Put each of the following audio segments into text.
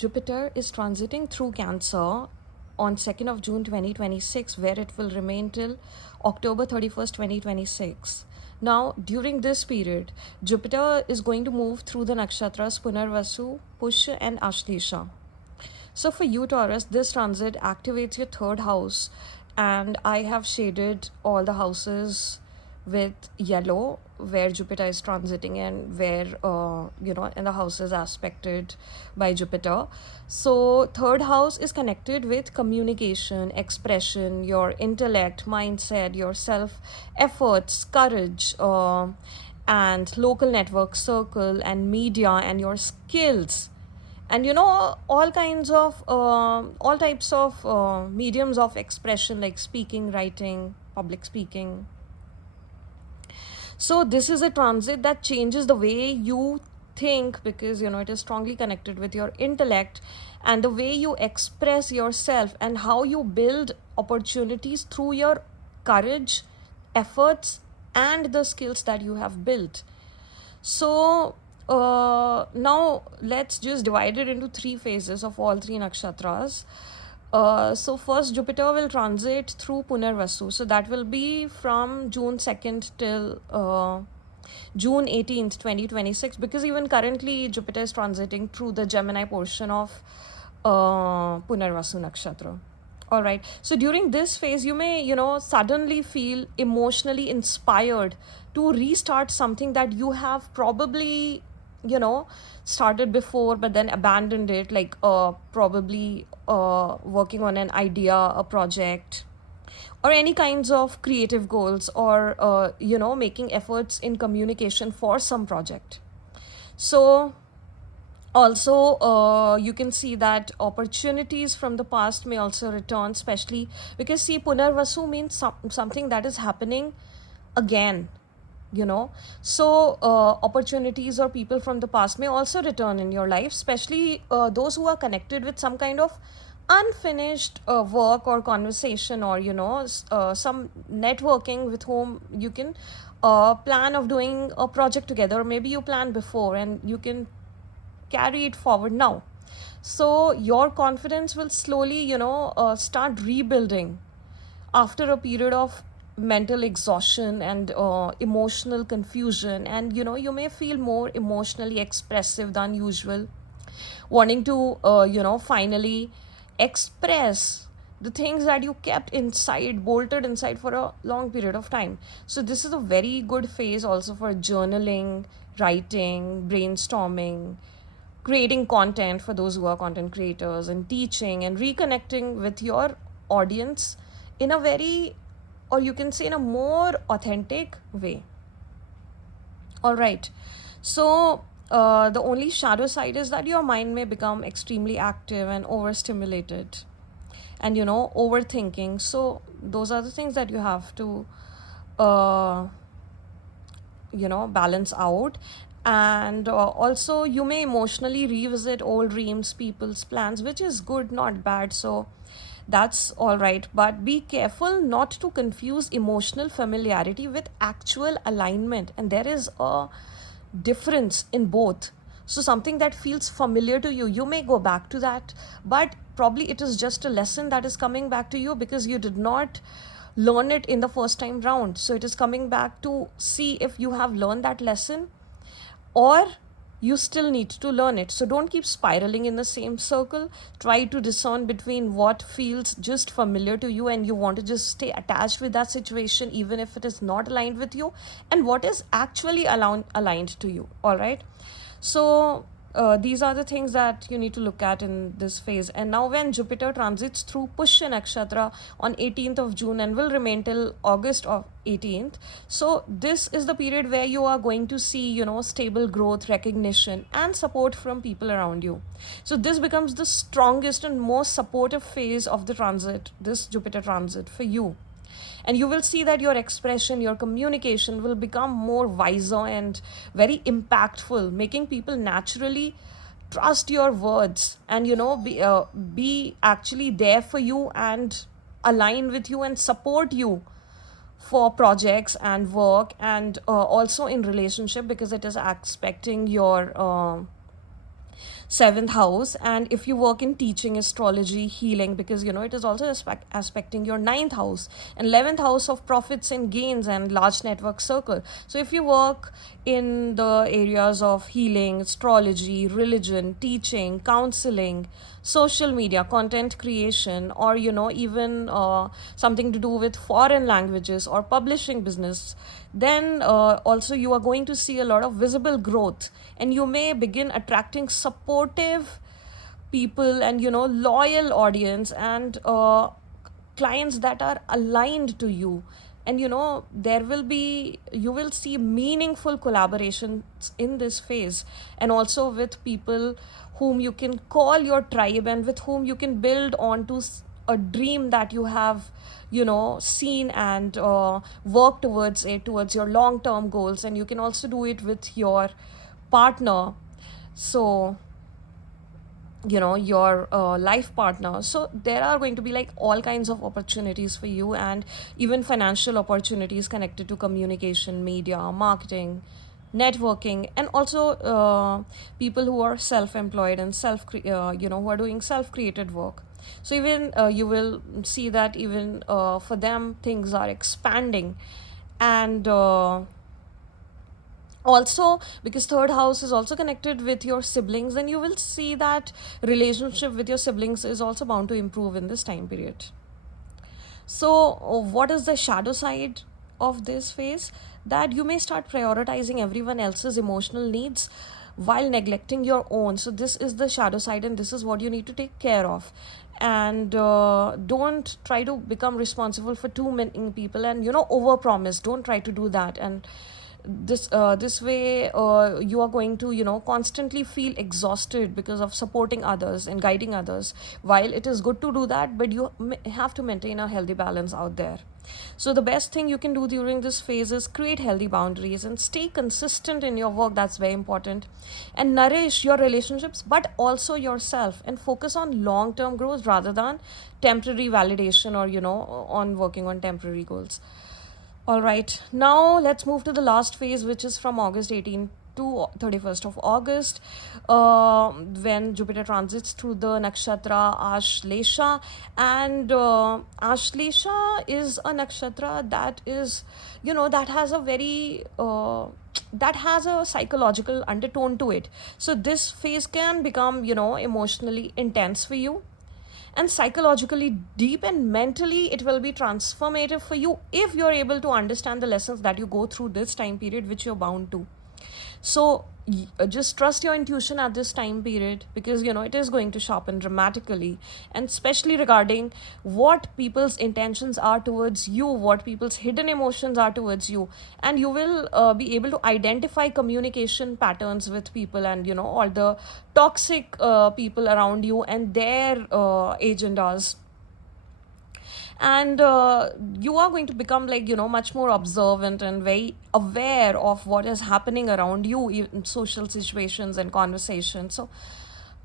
Jupiter is transiting through Cancer on 2nd of June 2026, where it will remain till October 31st, 2026. Now, during this period, Jupiter is going to move through the nakshatras Punarvasu, Pushya, and Ashlisha. So, for you, Taurus, this transit activates your third house, and I have shaded all the houses with yellow where Jupiter is transiting and where, and the house is aspected by Jupiter. So, third house is connected with communication, expression, your intellect, mindset, your self efforts, courage, and local network circle, and media, and your skills, and all types of mediums of expression like speaking, writing, public speaking. So this is a transit that changes the way you think, because it is strongly connected with your intellect and the way you express yourself and how you build opportunities through your courage, efforts, and the skills that you have built. So now let's just divide it into three phases of all three nakshatras. So first, Jupiter will transit through Punarvasu. So that will be from June 2nd till June 18th, 2026, because even currently Jupiter is transiting through the Gemini portion of Punarvasu nakshatra. All right. So during this phase, you may, suddenly feel emotionally inspired to restart something that you have probably, started before but then abandoned it, like probably working on an idea, a project, or any kinds of creative goals, or, making efforts in communication for some project. So also you can see that opportunities from the past may also return, especially because, see, Punarvasu means something that is happening again, so opportunities or people from the past may also return in your life, especially those who are connected with some kind of unfinished work or conversation, or some networking with whom you can plan of doing a project together, or maybe you planned before and you can carry it forward now. So your confidence will slowly, start rebuilding after a period of mental exhaustion and emotional confusion. And you may feel more emotionally expressive than usual, wanting to finally express the things that you kept inside, bolted inside for a long period of time. So this is a very good phase also for journaling, writing, brainstorming, creating content for those who are content creators, and teaching and reconnecting with your audience in a very, or you can say, in a more authentic way. All right. So the only shadow side is that your mind may become extremely active and overstimulated, and overthinking. So those are the things that you have to uh, balance out. And also you may emotionally revisit old dreams, people's plans, which is good, not bad. So that's all right, but be careful not to confuse emotional familiarity with actual alignment, and there is a difference in both. So something that feels familiar to you, you may go back to that, but probably it is just a lesson that is coming back to you because you did not learn it in the first time round. So it is coming back to see if you have learned that lesson, or you still need to learn it. So don't keep spiraling in the same circle. Try to discern between what feels just familiar to you and you want to just stay attached with that situation even if it is not aligned with you, and what is actually aligned to you. All right. So these are the things that you need to look at in this phase. And now when Jupiter transits through Pushya Nakshatra on 18th of June and will remain till August of 18th, so this is the period where you are going to see, stable growth, recognition, and support from people around you. So this becomes the strongest and most supportive phase of the transit, this Jupiter transit for you. And you will see that your expression, your communication will become more wiser and very impactful, making people naturally trust your words and be actually there for you and align with you and support you for projects and work, and also in relationship, because it is expecting your seventh house. And if you work in teaching, astrology, healing, because it is also aspecting your ninth house and 11th house of profits and gains and large network circle. So if you work in the areas of healing, astrology, religion, teaching, counseling, social media, content creation, or even something to do with foreign languages or publishing business, then also you are going to see a lot of visible growth, and you may begin attracting supportive people and loyal audience and clients that are aligned to you. And there will be you will see meaningful collaborations in this phase, and also with people whom you can call your tribe and with whom you can build onto a dream that you have seen, and work towards it, towards your long term goals. And you can also do it with your partner, so your life partner. So there are going to be like all kinds of opportunities for you, and even financial opportunities connected to communication, media, marketing, networking, and also people who are self-employed and who are doing self-created work. So even you will see that even for them things are expanding. And also, because third house is also connected with your siblings, and you will see that relationship with your siblings is also bound to improve in this time period. So what is the shadow side of this phase? That you may start prioritizing everyone else's emotional needs while neglecting your own. So this is the shadow side, and this is what you need to take care of. And don't try to become responsible for too many people and overpromise. Don't try to do that. And this way you are going to constantly feel exhausted because of supporting others and guiding others. While it is good to do that, but you have to maintain a healthy balance out there. So the best thing you can do during this phase is create healthy boundaries and stay consistent in your work. That's very important. And nourish your relationships but also yourself, and focus on long term growth rather than temporary validation, or on working on temporary goals. All right, now let's move to the last phase, which is from August 18 to 31st of August, when Jupiter transits through the nakshatra Ashlesha. And Ashlesha is a nakshatra that is, that has a very that has a psychological undertone to it. So this phase can become, emotionally intense for you and psychologically deep, and mentally it will be transformative for you if you're able to understand the lessons that you go through this time period, which you're bound to. So just trust your intuition at this time period, because it is going to sharpen dramatically, and especially regarding what people's intentions are towards you, what people's hidden emotions are towards you. And you will be able to identify communication patterns with people, and all the toxic people around you and their agendas. And you are going to become like much more observant and very aware of what is happening around you in social situations and conversations.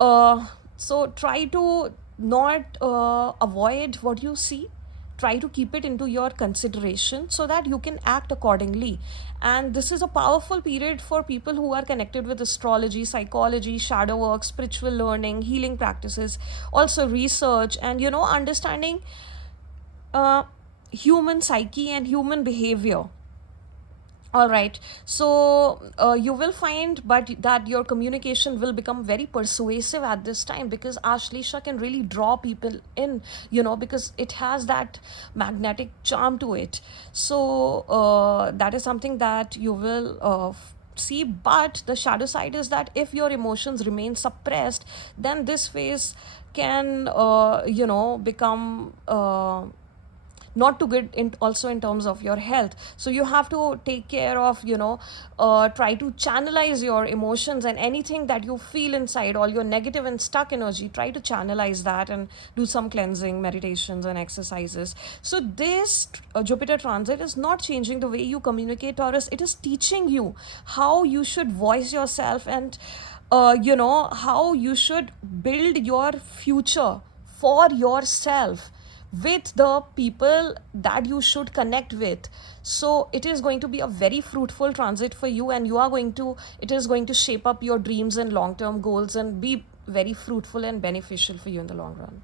So try to not avoid what you see. Try to keep it into your consideration so that you can act accordingly. And this is a powerful period for people who are connected with astrology, psychology, shadow work, spiritual learning, healing practices, also research, and understanding uh, human psyche and human behavior. All right, so you will find but that your communication will become very persuasive at this time, because Ashlisha can really draw people in, because it has that magnetic charm to it. So that is something that you will see. But the shadow side is that if your emotions remain suppressed, then this phase can become not too good in also in terms of your health. So you have to take care of try to channelize your emotions, and anything that you feel inside, all your negative and stuck energy, try to channelize that and do some cleansing meditations and exercises. So this Jupiter transit is not changing the way you communicate, Taurus. It is teaching you how you should voice yourself, and how you should build your future for yourself, with the people that you should connect with. So it is going to be a very fruitful transit for you, and you are going to, it is going to shape up your dreams and long term goals and be very fruitful and beneficial for you in the long run.